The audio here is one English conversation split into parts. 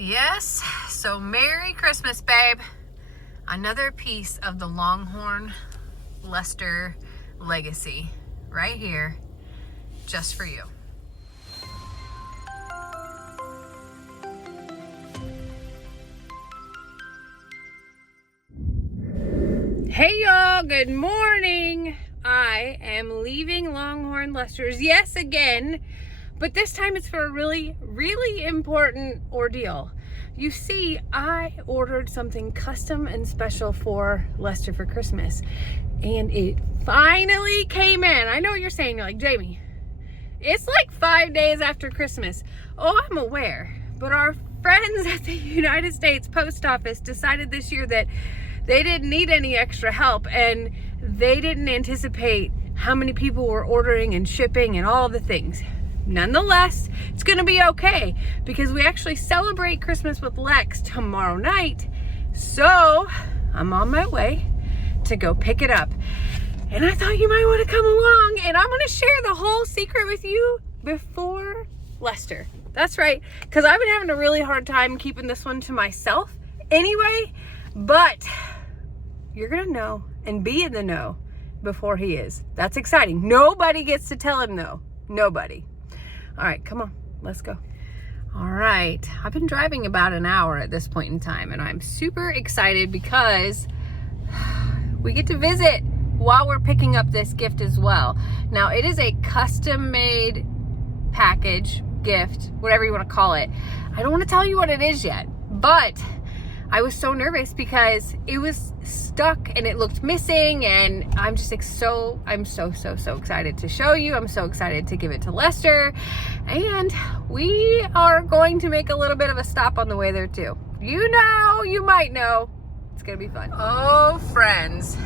Yes, so Merry Christmas, babe. Another piece of the Longhorn Leicester legacy right here, just for you. Hey y'all, good morning. I am leaving Longhorn Leicester's, yes, again, but this time it's for a really, really important ordeal. You see, I ordered something custom and special for Leicester for Christmas, and it finally came in. I know what you're saying. You're like, Jamie, it's like 5 days after Christmas. Oh, I'm aware, but our friends at the United States Post Office decided this year that they didn't need any extra help, and they didn't anticipate how many people were ordering and shipping and all the things. Nonetheless, it's gonna be okay because we actually celebrate Christmas with Lex tomorrow night. So I'm on my way to go pick it up. And I thought you might want to come along, and I'm gonna share the whole secret with you before Leicester. That's right, because I've been having a really hard time keeping this one to myself anyway, but you're gonna know and be in the know before he is. That's exciting. Nobody gets to tell him though. Nobody. All right, come on, let's go. All right, I've been driving about an hour at this point in time, and I'm super excited because we get to visit while we're picking up this gift as well. Now, it is a custom-made package, gift, whatever you want to call it. I don't want to tell you what it is yet, but I was so nervous because it was stuck and it looked missing, and I'm just like I'm so excited to show you. I'm so excited to give it to Leicester, and we are going to make a little bit of a stop on the way there too. You might know, it's gonna be fun. Oh, friends,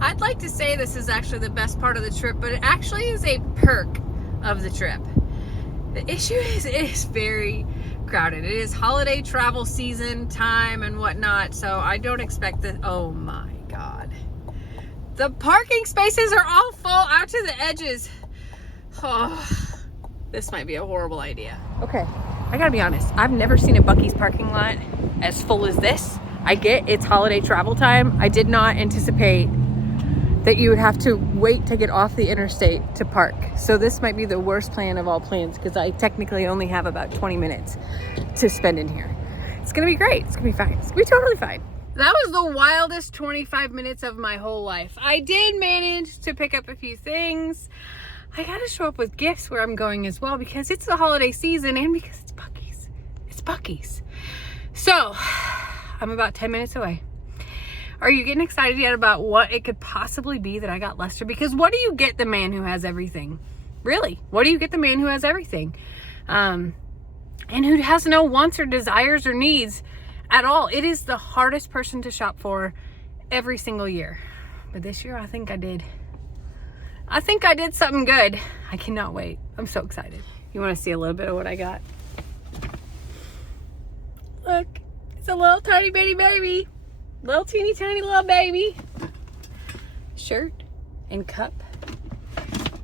I'd like to say this is actually the best part of the trip, but it actually is a perk of the trip. The issue is it is very crowded. It is holiday travel season time and whatnot, so I don't expect that. Oh my God, the parking spaces are all full out to the edges. Oh, this might be a horrible idea. Okay, I gotta be honest, I've never seen a Buc-ee's parking lot as full as this. I get it's holiday travel time. I did not anticipate that you would have to wait to get off the interstate to park. So this might be the worst plan of all plans because I technically only have about 20 minutes to spend in here. It's gonna be great, it's gonna be fine, it's gonna be totally fine. That was the wildest 25 minutes of my whole life. I did manage to pick up a few things. I gotta show up with gifts where I'm going as well because it's the holiday season and because it's Buc-ee's. It's Buc-ee's. So, I'm about 10 minutes away. Are you getting excited yet about what it could possibly be that I got Leicester? Because what do you get the man who has everything? Really, what do you get the man who has everything? And who has no wants or desires or needs at all? It is the hardest person to shop for every single year. But this year, I think I did something good. I cannot wait. I'm so excited. You want to see a little bit of what I got? Look, it's a little tiny bitty baby. Little teeny tiny little baby. Shirt and cup.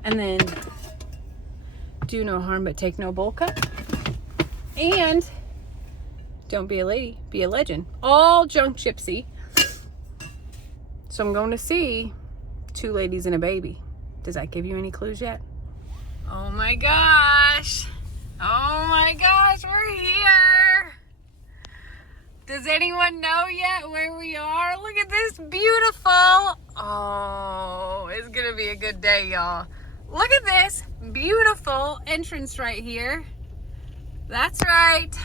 And then do no harm but take no bull cup. And don't be a lady, be a legend. All junk gypsy. So I'm going to see 2 ladies and a baby. Does that give you any clues yet? Oh my gosh. Oh my gosh, we're here. Does anyone know yet where we are? Look at this beautiful. Oh, it's gonna be a good day, y'all. Look at this beautiful entrance right here. That's right.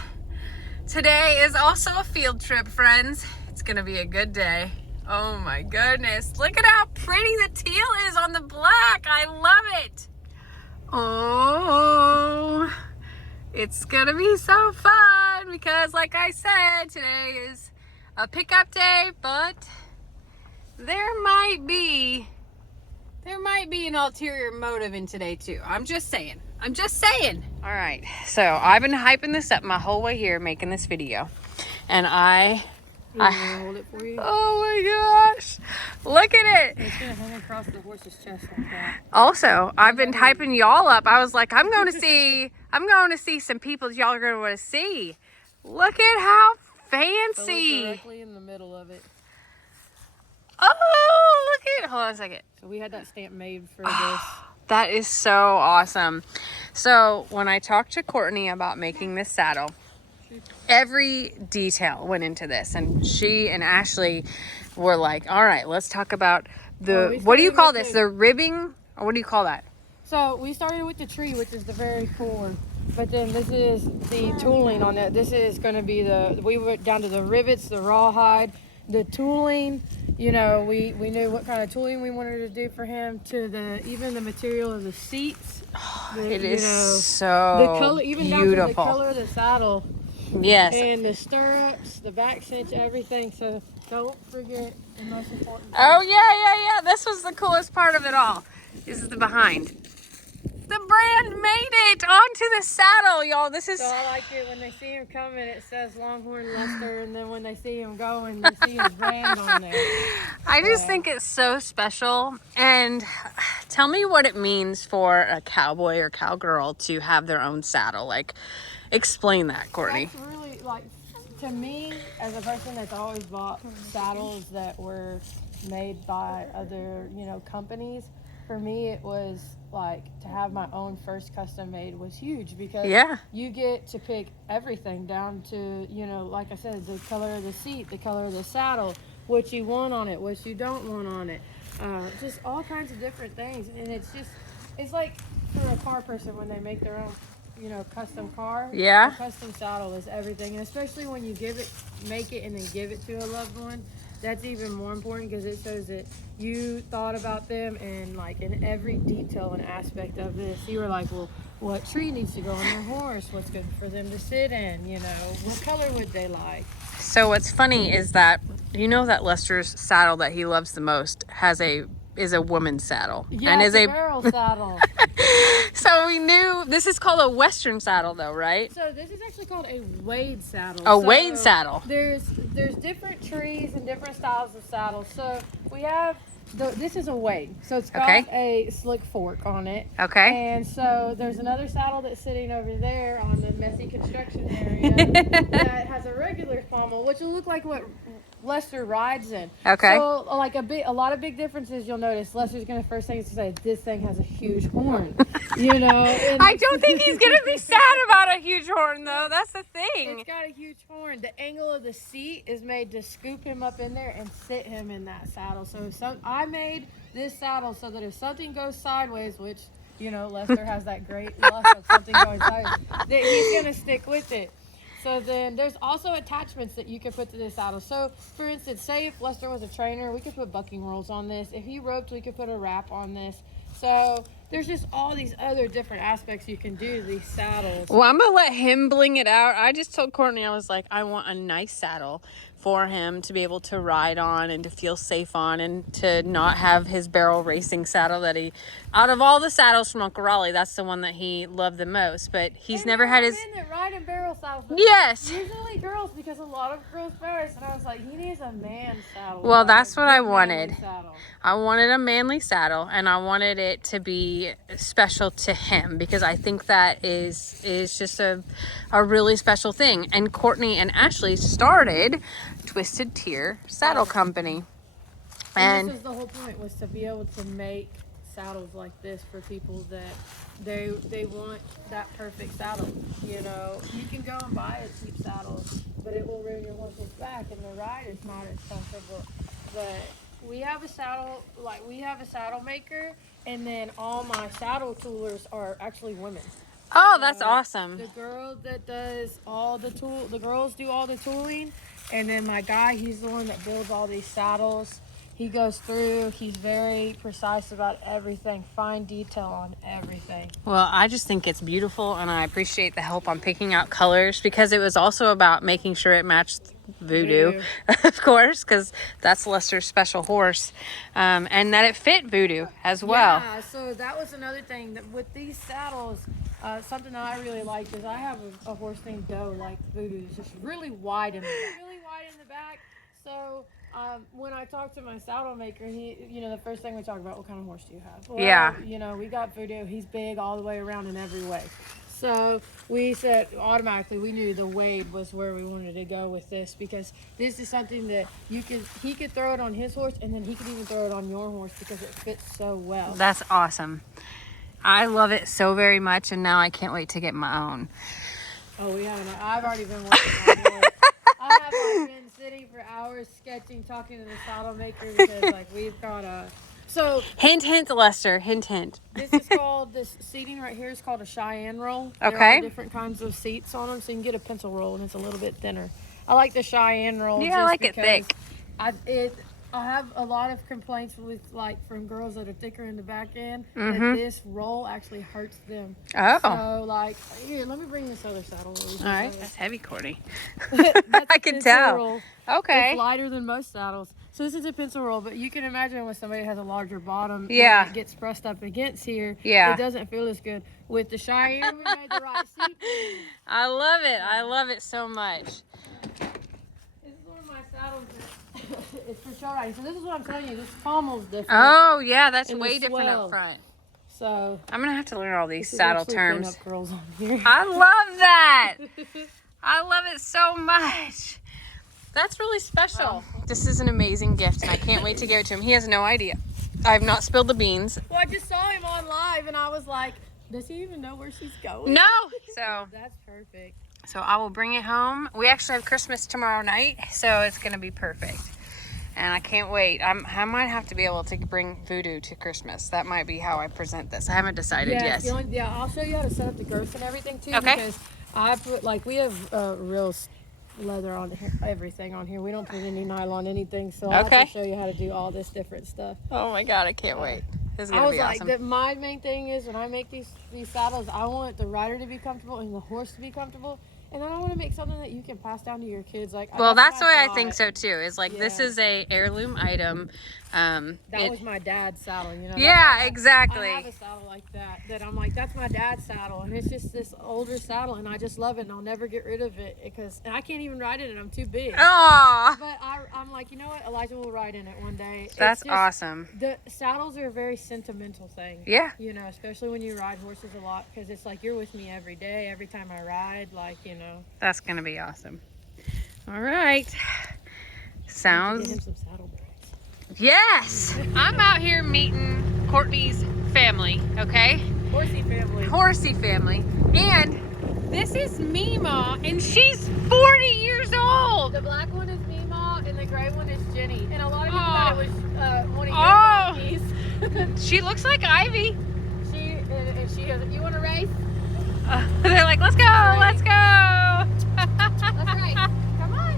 Today is also a field trip, friends. It's gonna be a good day. Oh my goodness. Look at how pretty the teal is on the black. I love it. Oh, it's gonna be so fun because like I said, today is a pickup day, but there might be an ulterior motive in today too. I'm just saying. All right, so I've been hyping this up my whole way here making this video, and I hold it for you. Oh my gosh, look at it. It's gonna hang across the horse's chest like that. Also, I've been hyping y'all up. I was like, I'm going to see some people y'all are going to want to see. Look at how So fancy. directly in the middle of it. Oh, look at, hold on a second. So we had that stamp made for this. That is so awesome. So when I talked to Courtney about making this saddle, every detail went into this, and she and Ashley were like, all right, let's talk about the, what do you call this? The ribbing, or what do you call that? So we started with the tree, which is the very cool one. But then this is the tooling on it. This is going to be we went down to the rivets, the rawhide, the tooling. You know, we knew what kind of tooling we wanted to do for him, to even the material of the seats. It is so the color, even beautiful. down to the color of the saddle. Yes. And the stirrups, the back cinch, everything. So don't forget the most important thing. Oh, yeah. This was the coolest part of it all. This is the behind. The brand made it onto the saddle, y'all. This is... So I like it when they see him coming, it says Longhorn Lester, and then when they see him going, they see his brand on there. I just think it's so special. And tell me what it means for a cowboy or cowgirl to have their own saddle. Like, explain that, Courtney. That's really, like, to me, as a person that's always bought saddles that were made by other, companies, for me it was like to have my own first custom made was huge, because you get to pick everything down to, like I said, the color of the seat, the color of the saddle, what you want on it, what you don't want on it, just all kinds of different things. And it's like for a car person when they make their own custom car. Yeah. A custom saddle is everything, and especially when you make it and then give it to a loved one, that's even more important, because it shows that you thought about them, and like in every detail and aspect of this, you were like, well, what tree needs to go on their horse? What's good for them to sit in? What color would they like? So what's funny is that, that Lester's saddle that he loves the most is a woman's saddle. Yeah, and it's a barrel saddle. So we knew this is called a Western saddle, though, right? So this is actually called a Wade saddle. Wade saddle. There's different trees and different styles of saddles. So we have this is a Wade. So it's got a slick fork on it. Okay. And so there's another saddle that's sitting over there on the messy construction area that has a regular pommel, which will look like what Lester rides in. Okay. So like a lot of big differences you'll notice. Lester's gonna first thing to say, this thing has a huge horn. I don't think he's gonna be sad about a huge horn, though. That's the thing. It's got a huge horn. The angle of the seat is made to scoop him up in there and sit him in that saddle. So I made this saddle so that if something goes sideways, which Lester has that great luck of something going sideways, that he's gonna stick with it. So then there's also attachments that you can put to this saddle. So for instance, say if Lester was a trainer, we could put bucking rolls on this. If he roped, we could put a wrap on this. So there's just all these other different aspects you can do to these saddles. Well, I'm going to let him bling it out. I just told Courtney, I was like, I want a nice saddle for him to be able to ride on and to feel safe on, and to not have his barrel racing saddle that out of all the saddles from Uncle Raleigh, that's the one that he loved the most. But he's never had his... men that ride in barrel saddles. Yes. Usually girls, because a lot of girls bears. And I was like, he needs a man saddle. Well, that's what I wanted. Saddle. I wanted a manly saddle, and I wanted it to be special to him, because I think that is just a really special thing. And Courtney and Ashley started Twisted Tear Saddle Company. And this is the whole point, was to be able to make saddles like this for people that they want that perfect saddle. You can go and buy a cheap saddle, but it will ruin your horse's back, and the ride is not as comfortable. But we have a saddle maker, and then all my saddle toolers are actually women. Oh, that's awesome. The girl that does the girls do all the tooling, and then my guy, he's the one that builds all these saddles. He goes through, he's very precise about everything, fine detail on everything. Well, I just think it's beautiful, and I appreciate the help on picking out colors, because it was also about making sure it matched Voodoo. Of course, because that's Lester's special horse, and that it fit Voodoo as well. Yeah, so that was another thing, that with these saddles, something that I really liked is I have a horse named Doe, like Voodoo. It's just really wide in the back. So when I talked to my saddle maker, he, the first thing we talk about, what kind of horse do you have? Well, yeah. We got Voodoo. He's big all the way around in every way. So we said automatically we knew the Wade was where we wanted to go with this, because this is something that he could throw it on his horse, and then he could even throw it on your horse because it fits so well. That's awesome. I love it so very much, and now I can't wait to get my own. Oh, we haven't. I've already been working on yours. I have been sitting for hours sketching, talking to the saddle maker, because like we've got a. So hint, Lester. Hint. This seating right here is called a Cheyenne roll. Okay. There are different kinds of seats on them, so you can get a pencil roll, and it's a little bit thinner. I like the Cheyenne roll. Yeah, I like it thick. I have a lot of complaints with from girls that are thicker in the back end, Mm-hmm. that this roll actually hurts them. Oh. So here, let me bring this other saddle over. All right, that's heavy, Courtney. That's I can tell. Roll. Okay. It's lighter than most saddles. So this is a pencil roll, but you can imagine when somebody has a larger bottom, yeah, when it gets pressed up against here, yeah, it doesn't feel as good. With the Cheyenne, we made the right seat. I love it. I love it so much. This is one of my saddles. It's for show riding. So this is what I'm telling you. This pommel's different. Oh yeah, that's and way different up front. So I'm gonna have to learn all these saddle terms. Girls on here. I love that. I love it so much. That's really special. This is an amazing gift, and I can't wait to give it to him. He has no idea. I have not spilled the beans. Well, I just saw him on live, and I was like, does he even know where she's going? No. So that's perfect. So I will bring it home. We actually have Christmas tomorrow night, so it's gonna be perfect. And I can't wait. I might have to be able to bring voodoo to Christmas. That might be how I present this. I haven't decided yet. I'll show you how to set up the girth and everything too. Okay. Because I put we have real leather on here, everything on here. We don't put any nylon, anything. So I'll have to show you how to do all this different stuff. Oh my God, I can't wait. This is gonna be awesome. My main thing is when I make these saddles, I want the rider to be comfortable and the horse to be comfortable. And then I want to make something that you can pass down to your kids. Well, that's the way I think so too. Is this is a heirloom item. That was my dad's saddle, you know. Yeah, exactly. I have a saddle like that I'm like, that's my dad's saddle, and it's just this older saddle, and I just love it, and I'll never get rid of it and I can't even ride in it. I'm too big. Aww. But I'm like, you know what? Elijah will ride in it one day. That's awesome. The saddles are a very sentimental thing. Yeah. You know, especially when you ride horses a lot, because it's like you're with me every day, every time I ride, That's gonna be awesome. All right. Sounds. Get him some saddle bags. Yes. I'm out here meeting Courtney's family. Okay. Horsey family. And this is Mima, and she's 40 years old. The black one is Mima, and the gray one is Jenny. And a lot of people thought it was one of your donkeys. She looks like Ivy. She goes, you want to race? They're like, let's go, let's go. Let's race. Come on.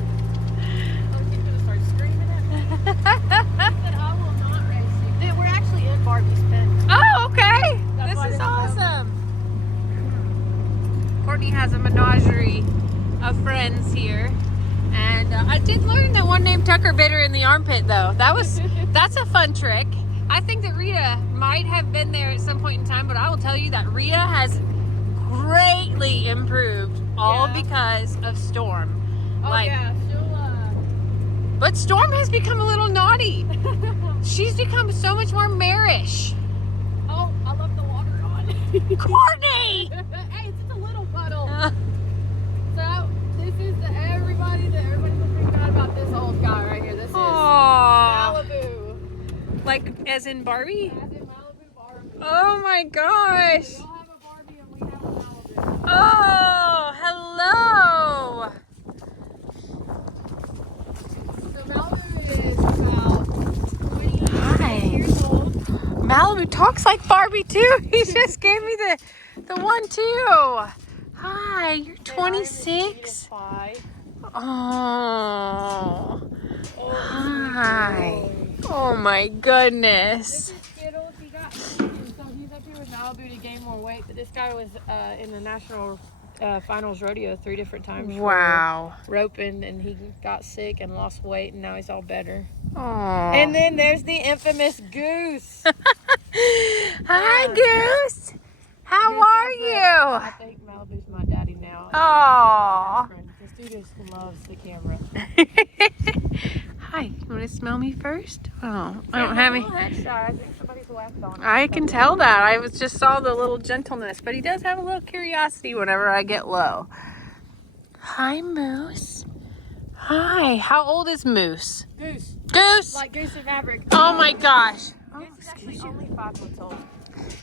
Oh, she's going to start screaming at me. But I will not race you. We're actually in Barbie's pen. Oh, okay. This is awesome. Courtney has a menagerie of friends here. And I did learn that one named Tucker bit her in the armpit, though. That's a fun trick. I think that Rita might have been there at some point in time, but I will tell you that Rita has greatly improved, all because of Storm. But Storm has become a little naughty. She's become so much more marish. Oh, I love the water on. Courtney! Hey, it's just a little puddle. So this is everybody's forgot about this old guy right here. This is Malibu. Like as in Barbie? As in Malibu Barbie. Oh my gosh. We all have a Barbie and we have a Malibu. Oh, hello. So Malibu is about 20 years old. Malibu talks like Barbie too. He just gave me the one too. Hi, you're 26? Oh. Hi. Oh my goodness. This is Skittles. He got so he's up here with Malibu to gain more weight, but this guy was in the national finals rodeo 3 different times. Wow. Roping, and he got sick and lost weight, and now he's all better. Aww. And then there's the infamous Goose. Hi, Goose. How are you? I think Malibu's my daddy now. Aww. This dude just loves the camera. Hi, you want to smell me first? Oh, I don't have any. I think somebody's whacked on it. I can tell that. I just saw the little gentleness, but he does have a little curiosity whenever I get low. Hi, Moose. Hi. How old is Moose? Goose. Goose. Like Goose and Maverick. Oh my gosh. Oh, Goose is actually only 5 months old.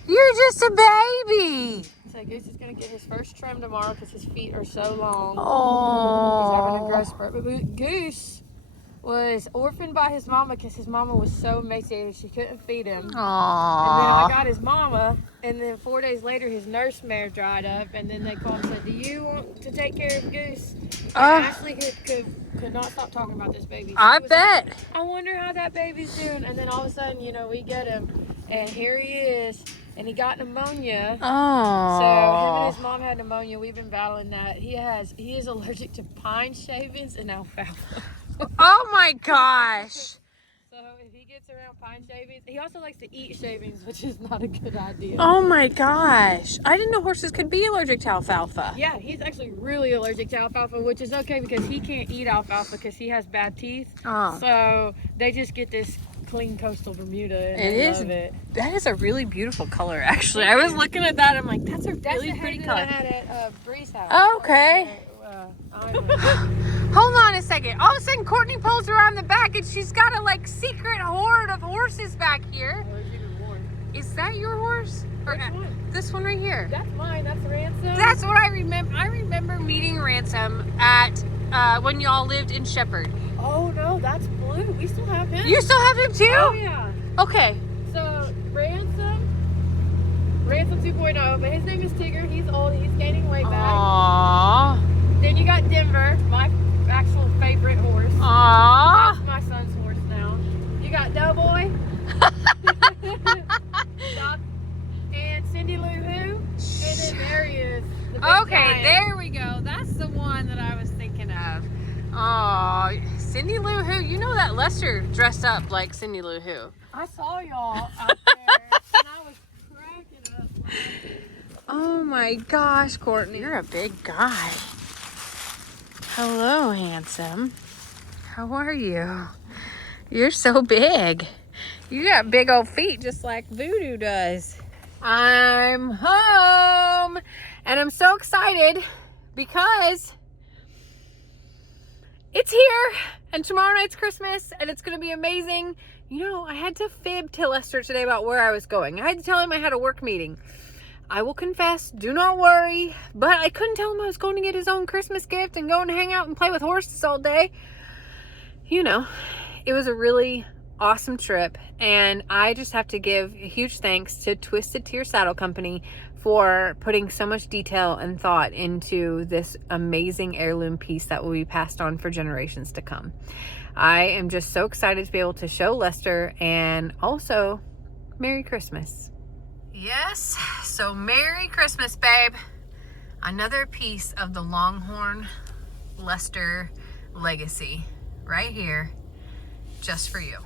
you're just a baby. So Goose is going to get his first trim tomorrow because his feet are so long. He's having a Oh. growth spurt. But Goose was orphaned by his mama because his mama was so emaciated she couldn't feed him. And then I Aww. got his mama, and then 4 days later his nurse mare dried up, and then they called and said, "Do you want to take care of Goose?" And Ashley could not stop talking about this baby. I She was bet. like, I wonder how that baby's doing. And then all of a sudden, we get him, and here he is, and he got pneumonia. Oh. So him and his mom had pneumonia. We've been battling that. He is allergic to pine shavings and alfalfa. Oh my gosh. So if he gets around pine shavings, he also likes to eat shavings, which is not a good idea. Oh my gosh. I didn't know horses could be allergic to alfalfa. Yeah, he's actually really allergic to alfalfa, which is okay because he can't eat alfalfa because he has bad teeth. Oh. So they just get this clean coastal Bermuda and It they is. love it. That is a really beautiful color, actually. I was looking at that. I'm like, that's a That's really the pretty hair that I color. had at Bree's house. Okay. Hold on a second. All of a sudden, Courtney pulls around the back and she's got a secret horde of horses back here. Is that your horse? Or Which one? this one right here? That's mine. That's Ransom. That's what I remember. I remember meeting Ransom at when y'all lived in Shepherd. Oh no, that's Blue. We still have him. You still have him too? Oh yeah. Okay. So Ransom 2.0, but his name is Tigger. He's old. He's gaining weight back. Aww. Then you got Denver, my actual favorite horse. Aww. That's my son's horse now. You got Doughboy. And Cindy Lou Who. And then there he is. The big Okay, giant. there we go. That's the one that I was thinking of. Aw, Cindy Lou Who. You know that Lester dressed up like Cindy Lou Who. I saw y'all out there and I was cracking up. Oh my gosh, Courtney. You're a big guy. Hello, handsome. How are you? You're so big. You got big old feet just like Voodoo does. I'm home and I'm so excited because it's here and tomorrow night's Christmas and it's going to be amazing. I had to fib to Lester today about where I was going. I had to tell him I had a work meeting. I will confess, do not worry, but I couldn't tell him I was going to get his own Christmas gift and go and hang out and play with horses all day. It was a really awesome trip, and I just have to give a huge thanks to Twisted Tear Saddle Company for putting so much detail and thought into this amazing heirloom piece that will be passed on for generations to come. I am just so excited to be able to show Lester, and also Merry Christmas. Yes, so Merry Christmas, babe. Another piece of the Longhorn Lester legacy right here, just for you.